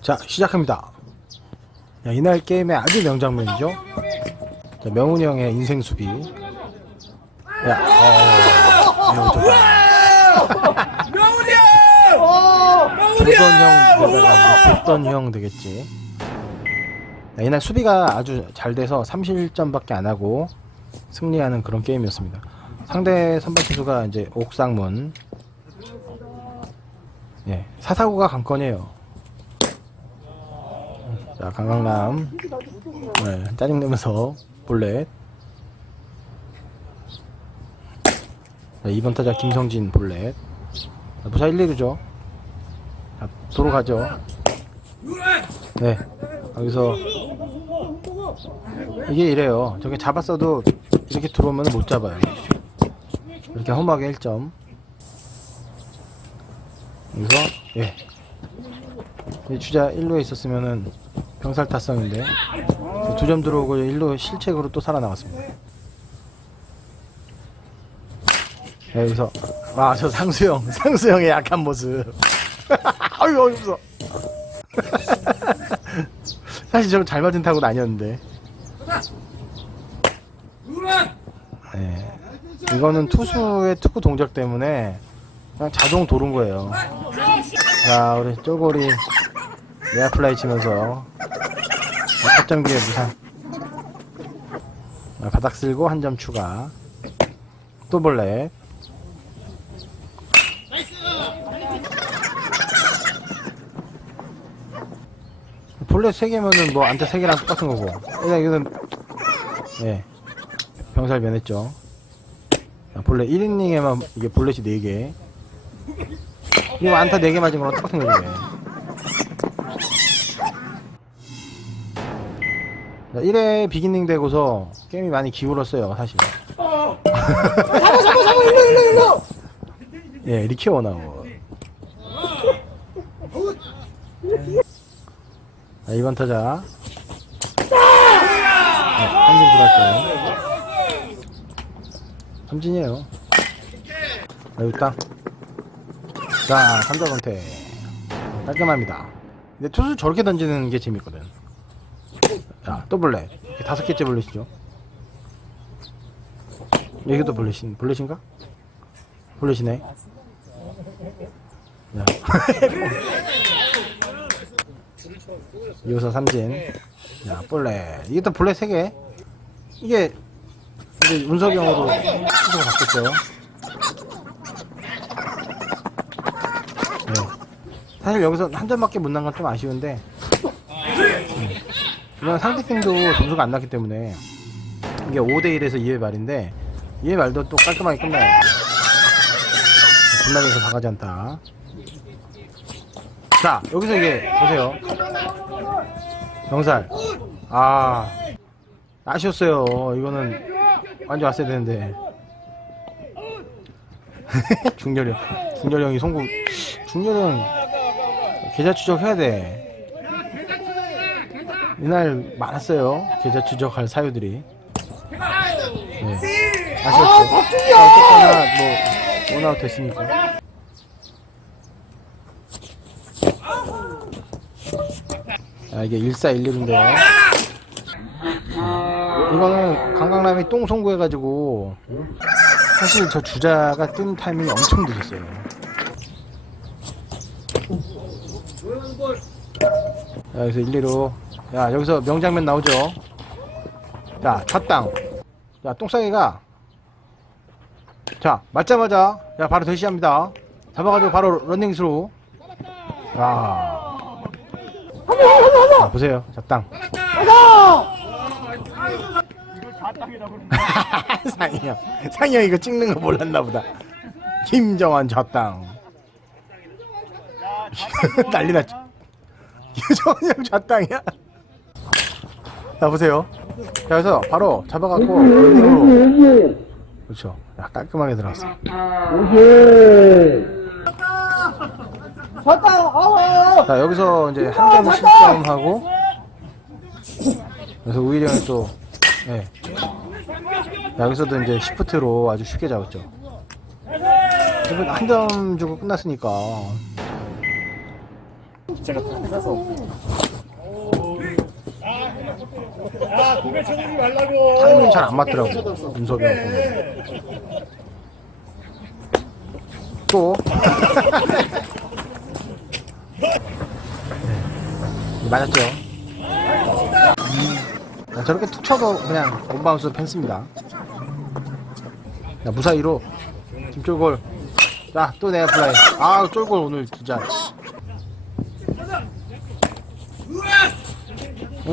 자 시작합니다 야, 이날 게임의 아주 명장면이죠 자, 명훈이 형의 인생 수비 야 어, 이거 좋다 명훈이 형 되다가 조던 형 되겠지 야, 이날 수비가 아주 잘 돼서 3실점밖에 안 하고 승리하는 그런 게임이었습니다 상대 선발 투수가 이제 옥상문 예 사사구가 관건이에요 자 강강남. 네, 짜증내면서 볼넷. 자, 2번 타자 김성진 볼넷. 자, 무사 1, 2루죠. 자, 도로 가죠. 네 여기서 이게 이래요. 저게 잡았어도 이렇게 들어오면 못 잡아요. 이렇게 험하게 1점. 여기서 예. 이 주자 1루에 있었으면은 병살 타성인데 두 점 들어오고 1루 실책으로 또 살아나왔습니다. 네, 여기서 아 저 상수형 상수형의 약한 모습. 아유 어이없어 사실 저는 잘 맞은 타고는 아니었는데. 네. 이거는 투수의 투구 동작 때문에 그냥 자동 도른 거예요. 자 우리 쪼고리 내야 플라이 치면서. 첫 기에 무상. 아, 바닥 쓸고 한 점 추가. 또 볼래? 볼넷 3개면은 뭐 안타 3개랑 똑같은 거고. 그냥 이거는 예. 병살 변했죠. 자, 볼넷 1이닝에만 이게 볼넷이 4개. 이거 안타 4개 맞은 거랑 똑같은 거죠 이게. 자, 1회 비기닝 되고서 게임이 많이 기울었어요 사실 잡아 잡아 잡아 일로 일로 일로 예 리키 원아웃 자, 2번 타자 네, 삼진 들어왔어요 삼진이에요 자, 여기 땅. 자, 3자 번태. 깔끔합니다. 근데 투수 저렇게 던지는 게 재밌거든. 자, 또. 이렇게 다섯 개째 볼넷이죠. 여기도 볼넷인, 볼넷인가? 볼넷이네. 자. 이어서 삼진. 자, 볼넷. 이게 또 볼넷 3개. 이게, 이제 운석형으로 투수가 바뀌었죠. 네. 사실 여기서 한 점밖에 못 난 건 좀 아쉬운데 음. 이건 상대팀도 점수가 안 났기 때문에 이게 5대1에서 2회 말인데 2회 말도 또 깔끔하게 끝나요. 겁나게서 나가지 않다. 자 여기서 이게 보세요. 병살. 아 아쉬웠어요. 이거는 완전 왔어야 되는데. 중렬형 중렬형이 송구 중렬형 계좌 추적해야 돼 이날 많았어요 계좌 추적할 사유들이 네. 아쉬웠죠 어쨌거나 뭐 원아웃 됐으니까 아 이게 1412인데요 이거는 강강남이 똥 송구해가지고 사실 저 주자가 뜬 타이밍이 엄청 늦었어요. 자, 여기서 1, 2로. 야, 여기서 명장면 나오죠? 자, 첫땅. 자, 똥싸기가. 자, 맞자마자. 야, 바로 대시합니다. 잡아가지고 바로 런닝스로. 야. 자, 보세요. 첫땅. 상이 형. 상이 형 이거 찍는 거 몰랐나 보다. 김정환 저땅. 난리 났죠. 김정환 형 저땅이야. 자, 보세요. 자, 그래서 바로 잡아갖고. 그렇죠. 야, 깔끔하게 아워 자, 여기서 이제 한 점 실점하고, 그래서 우일이 형이 또, 예. 여기서도 이제 시프트로 아주 쉽게 잡았죠. 한 점 주고 끝났으니까. 제가 뺏어서. 아, 고개 쳐주지 말라고. 타이밍이 잘 안 맞더라고 윤섭이 형 보면 또? 네. 맞았죠? 아, 저렇게 툭 쳐도 그냥 원바운스 펜스입니다. 자 무사히로 김쫄골 자또 내가 플라이. 아 쫄골 오늘 진짜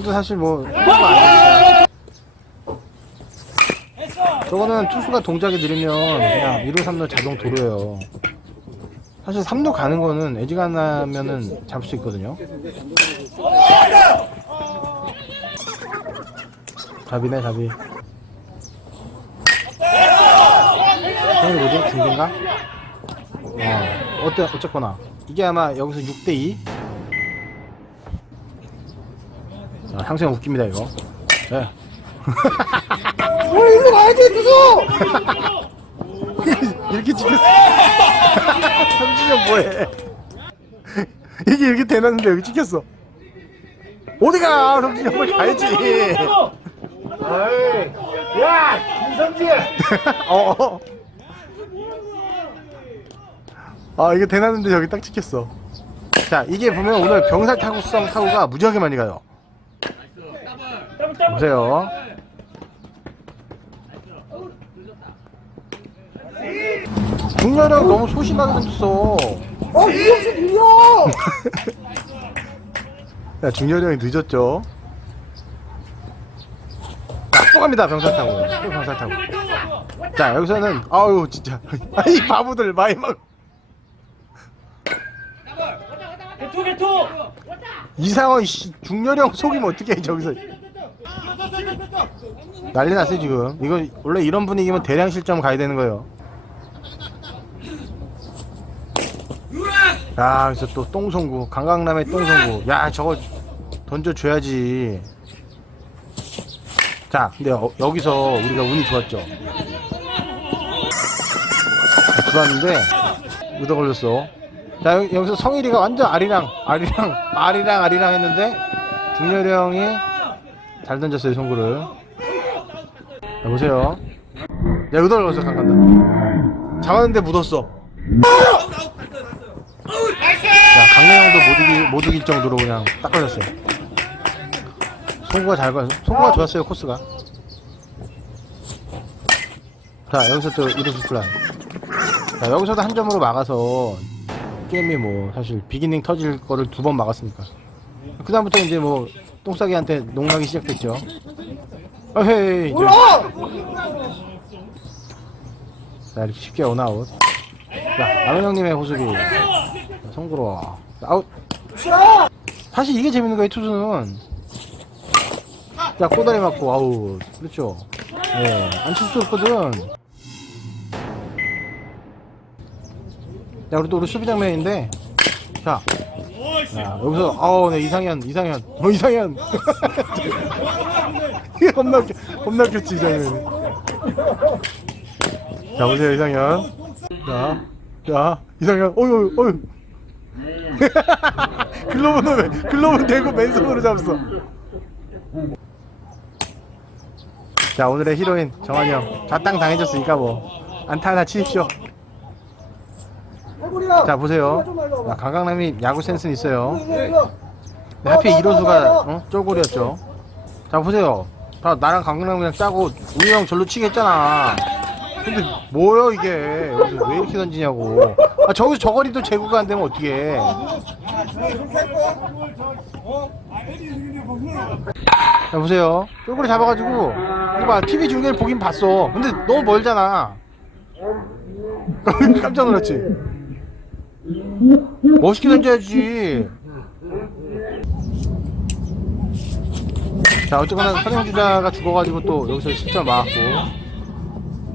이것도 사실 뭐. 저거는 투수가 동작이 느리면 그냥 1루 3루 자동 도로예요. 사실 3루 가는 거는 나면은 잡을 수 있거든요. 잡이네 잡이. 형이 뭐지? 중계인가? 어, 어때, 어쨌거나. 이게 아마 여기서 6대2? 자, 향수형 웃깁니다, 이거. 네. 어, 일로 가야지, 투수! 이렇게 찍혔어. 삼진이 뭐해? 이게 이렇게 대놨는데 여기 찍혔어. 어디가? 삼진이 형 빨리 가야지. 어이, 야, 김선진! 어, 어. 아, 이게 대놨는데 여기 딱 찍혔어. 자, 이게 보면 오늘 병살 타구성 타구가 무지하게 많이 가요. 보세요. 중렬형 너무 소심하게 던졌어. 어, 이경수 밀려! 야, 중열이 형이 늦었죠. 자, 또 갑니다, 병살 타고. 또 병살 타고. 자, 여기서는, 아유, 진짜. 아이, 바보들, 많이 막. 개투 개투 이상원, 씨, 중열이 형 속이면 어떡해, 저기서. 난리 났어요, 지금. 이거, 원래 이런 분위기면 대량 실점 가야 되는 거예요. 야, 그래서 또 똥송구, 강강남의 똥송구. 야, 저거 던져줘야지. 자, 근데 어- 여기서 우리가 운이 좋았죠. 들어왔는데, 얻어 걸렸어. 자, 여기, 여기서 성일이가 완전 아리랑, 아리랑, 아리랑, 아리랑 했는데, 중렬이 형이 잘 던졌어요, 송구를. 자, 보세요. 야, 얻어 걸렸어, 강간다. 잡았는데 묻었어. 자, 강래형도 못 이길, 못 이길 정도로 그냥 딱 걸렸어요. 송구가 잘 걸, 송구가 좋았어요, 코스가. 자, 여기서 또 이루스 플라이. 자, 여기서도 한 점으로 막아서 게임이 뭐 사실 비기닝 터질 거를 두 번 막았으니까. 그 다음부터 이제 뭐 똥싸기한테 농락이 시작됐죠. 어헤이. 이제. 올라! 자, 이렇게 쉽게 원아웃. 자, 남은 형님의 호수비. 자, 송구로. 자, 아웃. 사실 이게 재밌는 거예요, 투수는. 자, 꼬다리 맞고, 아우. 그렇죠. 예, 안 칠 수 없거든. 자, 우리 또 우리 수비 장면인데. 자. 자, 여기서, 아우, 네, 이상현, 이상현. 어, 이상현. 겁나 웃겨, 겁나 웃겼지, 이 장면이. 자, 보세요, 이상현. 자, 자, 이상현. 어휴, 어휴. 글로브는 왜, 글로브는 대고 맨손으로 잡았어. 자, 오늘의 히로인, 정한이 형. 자땅 당해줬으니까 뭐. 안타 하나 치십시오. 자, 보세요. 와봐. 강강남이 야구 센스는 있어요. 근데 하필 어, 나, 나, 나, 이로수가 나. 어? 쫄골이었죠. 자 보세요. 다 나랑 강근남 그냥 짜고 우리 형 절로 치겠잖아. 근데 뭐요 이게 여기서 왜 이렇게 던지냐고. 아 저기서 저거리도 제구가 안 되면 어떻게? 자 보세요. 쫄골이 잡아가지고 이거 봐 TV 중계를 보긴 봤어. 근데 너무 멀잖아. 깜짝 놀랐지. 멋있게 던져야지. 자 어쨌거나 선행주자가 죽어가지고 또 여기서 실점 막았고.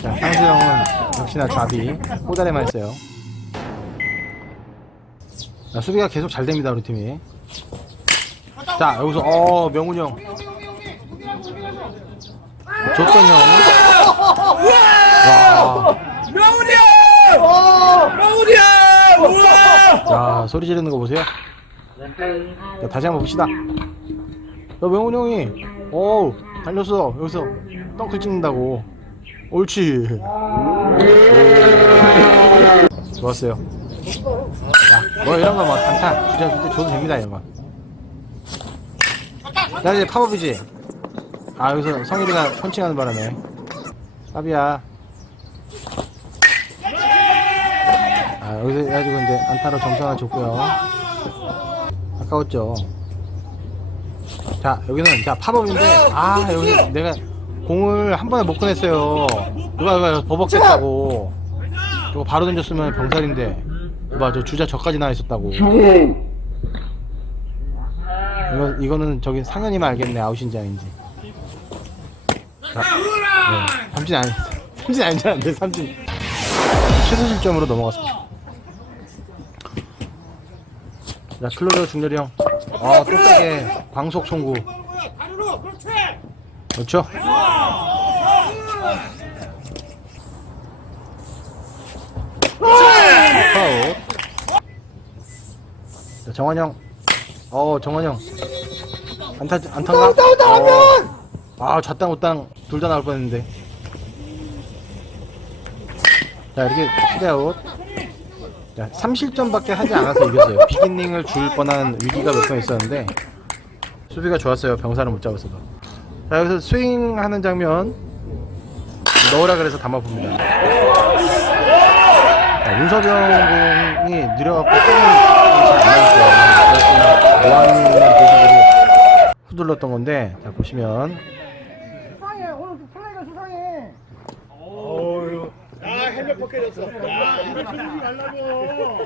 자 상수 형은 역시나 좌비. 꼬다리만 했어요. 자 수비가 계속 잘 됩니다 우리 팀이. 자 여기서 어 명훈이 형. 줬던 형. 와, 명훈이야 명훈이야 우와 자 소리 지르는 거 보세요 자, 다시 한번 봅시다. 야, 명훈 형이, 어우, 달렸어. 여기서 덩크 찍는다고. 옳지. 좋았어요. 자, 뭐 이런 거뭐 단타, 주자 그때 줘도 됩니다, 이런 거. 자, 이제 팝업이지. 아, 여기서 성일이가 펀칭하는 바람에. 팝이야. 아, 여기서 해가지고 이제 안타로 점수 하나 줬고요. 아까웠죠. 자, 여기는, 자, 팝업인데, 아, 여기 내가 공을 한 번에 못 꺼냈어요. 이거, 이거, 버벅댔다고. 이거 바로 던졌으면 병살인데. 이봐, 저 주자 저까지 나와 있었다고. 이거, 이거는 저기 상현이만 알겠네, 아웃인지 아닌지. 자, 네, 삼진 아니, 삼진 아니지 않는데, 삼진. 최소 실점으로 넘어갔습니다. 자, 클로저 중렬이 형. 아, 똑딱에 광속 송구. 그렇죠? 파울. 자, 정환 형. 어, 정환 형. 안타, 안타가? 나온다, 나온다, 어. 아, 좌땅, 우땅 둘 다 나올 뻔했는데. 자, 이렇게 시대아웃. 자, 3실점밖에 하지 않아서 이겼어요. 비기닝을 줄 뻔한 위기가 몇 번 있었는데 수비가 좋았어요. 병사를 못 잡았어도. 자, 여기서 스윙하는 장면 넣으라 그래서 담아봅니다. 자, 윤서병 공이 느려갖고 잘안 나왔어요. 모함이나 보시고 후들렀던 건데 자 보시면 수상해 오늘 플레이가 수상해 아 벗겨졌어. 야 이거 들리지 말라고.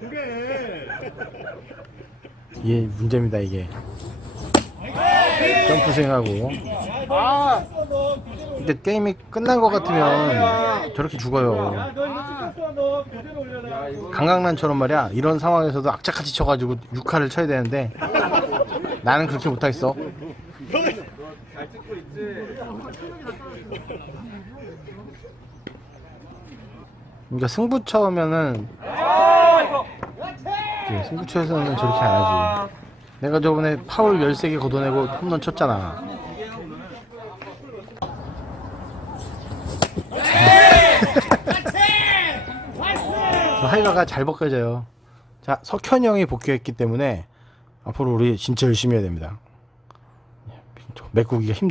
그래. 이게 문제입니다 이게 점프 스윙하고 근데 게임이 끝난 것 같으면 저렇게 죽어요 너 이거 찍혔어. 너 그대로 올려라. 강강란처럼 말이야 이런 상황에서도 악착같이 쳐가지고 6할을 쳐야 되는데 나는 그렇게 못하겠어 그러니까 승부처면은 그 승부처에서는 저렇게 안 하지 내가 저번에 파울 13개 걷어내고 홈런 쳤잖아 저 하이가가 잘 벗겨져요. 자, 석현이 형이 복귀했기 때문에 앞으로 우리 진짜 열심히 해야 됩니다. 메꾸기가 힘들어.